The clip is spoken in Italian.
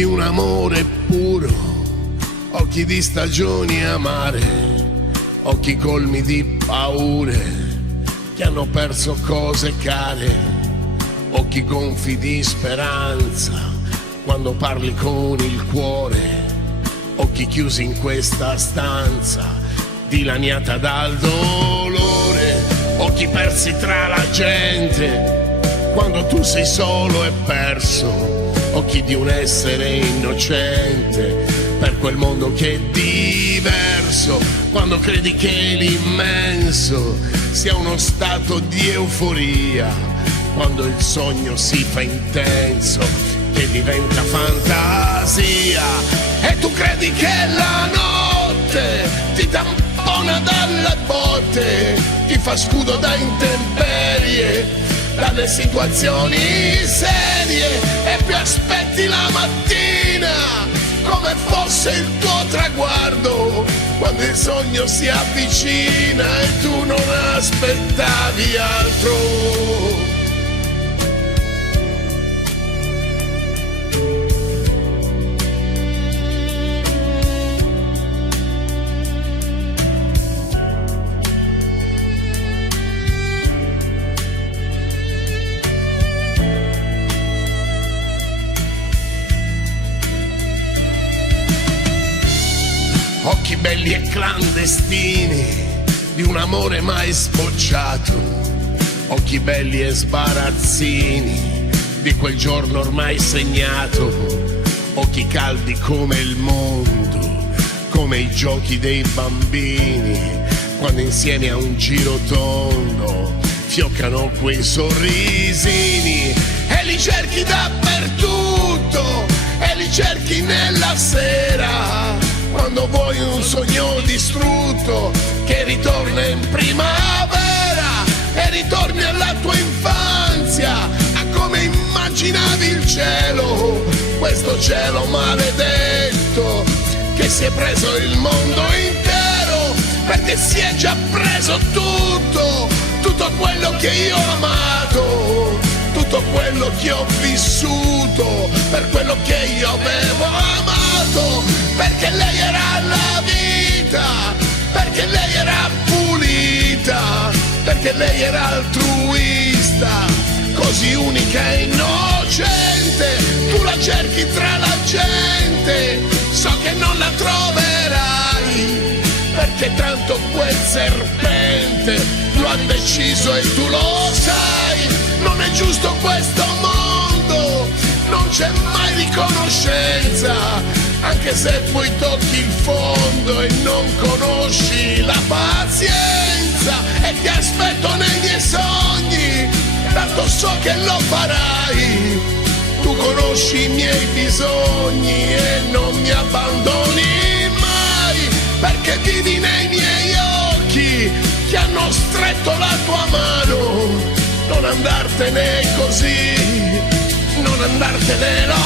di un amore puro, occhi di stagioni amare, occhi colmi di paure che hanno perso cose care, occhi gonfi di speranza quando parli con il cuore, occhi chiusi in questa stanza dilaniata dal dolore, occhi persi tra la gente quando tu sei solo e perso, occhi di un essere innocente per quel mondo che è diverso, quando credi che l'immenso sia uno stato di euforia, quando il sogno si fa intenso che diventa fantasia e tu credi che la notte ti tampona dalle botte, ti fa scudo da intemperie, dalle situazioni serie e più aspetti la mattina come fosse il tuo traguardo, quando il sogno si avvicina e tu non aspettavi altro. Occhi belli e clandestini di un amore mai sbocciato, occhi belli e sbarazzini di quel giorno ormai segnato, occhi caldi come il mondo, come i giochi dei bambini, quando insieme a un giro tondo fioccano quei sorrisini e li cerchi dappertutto e li cerchi nella sera, quando vuoi un sogno distrutto che ritorna in primavera e ritorni alla tua infanzia, a come immaginavi il cielo, questo cielo maledetto che si è preso il mondo intero, perché si è già preso tutto, tutto quello che io ho amato, tutto quello che ho vissuto, per quello che io avevo amato, perché lei era la vita, perché lei era pulita, perché lei era altruista, così unica e innocente, tu la cerchi tra la gente, so che non la troverai, perché tanto quel serpente lo ha deciso e tu lo sai, non è giusto questo mondo, non c'è mai riconoscenza, anche se poi tocchi il fondo e non conosci la pazienza, e ti aspetto nei miei sogni, tanto so che lo farai, tu conosci i miei bisogni e non mi abbandoni mai, perché vivi nei miei occhi che hanno stretto la tua mano, non andartene così, non andartene, no.